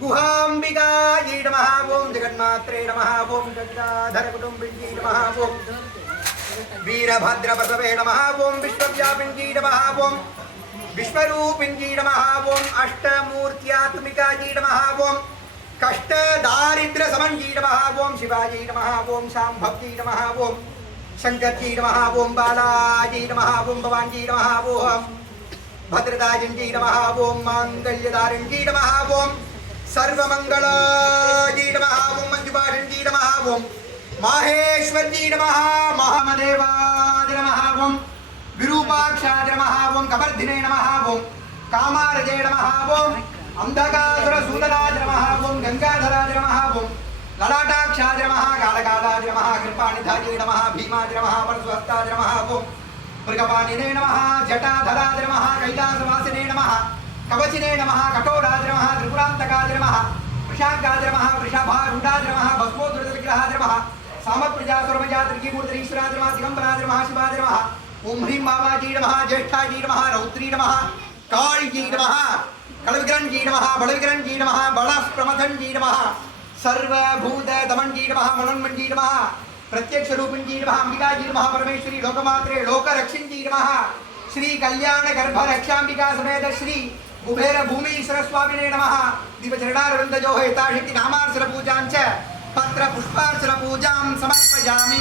गुहांबिकायै नमः ओम जगन्मात्रे नमः ओम गंगाधर कुटुंबिन्यै नमः ओम वीरभद्रप्रभवे नमः ओम विश्वव्यापिन्यै नमः ओम विश्वरूपिन्यै नमः ओम अष्टमूर्त्यात्मिकायै नमः ओम कष्ट दारिद्र समन्यै नमः ओम शिवायै नमः ओम शाम्भव्यै नमः ओम शंकर्यै नमः ओम बालायै नमः ओम भवान्यै नमः ओम भद्रदायन्यै नमः ओम मांगल्यधारिण्यै नमः ओम सर्वमंगलायै नमः ओम मंजुभाषण्यै नमः ओम माहेश्वर्यै नमः महामदेवाय नमः ओम विरूपाक्षाय नमः ओम कवर्धिने नमः ओम कामारजे नमः ओम अंधकासुरसूदनाय नमः ओम गंगाधराय नमः ओम ललाटाक्षाय नमः कालकालाय नमः कृपानिधाय नमः भीमाय नमः परस्वस्ताय नमः ओम मृगपाणिने नमः जटाधराय नमः कैलासवासिने नमः कवचिने नमः कठोराय नमः त्रिपुरान्तकाय नमः वृषागाय नमः वृषभारूढाय नमः भस्मोद्धृतविग्रहाय नमः सामप्रजासुरमया त्रिकीमूर्तिरीश्वराय नमः दिगम्बराय नमः शिवाय नमः ओम ह्रीं मावाजी नमः ज्येष्ठाजी नमः रौद्री नमः काळीजी नमः कलविग्रहण्जी नमः बलविग्रहण्जी नमः बलप्रमथण्जी नमः सर्वभूतदमण्जी नमः मनोन्मण्जी नमः प्रत्यक्ष रूपिण्जी नमः अंबिकाजी नमः परमेश्वरी लोकमात्रे लोकरक्षिण्जी नमः श्री कल्याण गर्भ रक्षांबिका समेत श्री कुबेर भूमीश्वर स्वामिने नमः दिवचरणारविंद जो हेताशक्ति नामार्चन पूजां च पत्र पुष्पार्चन पूजां समर्पयामि।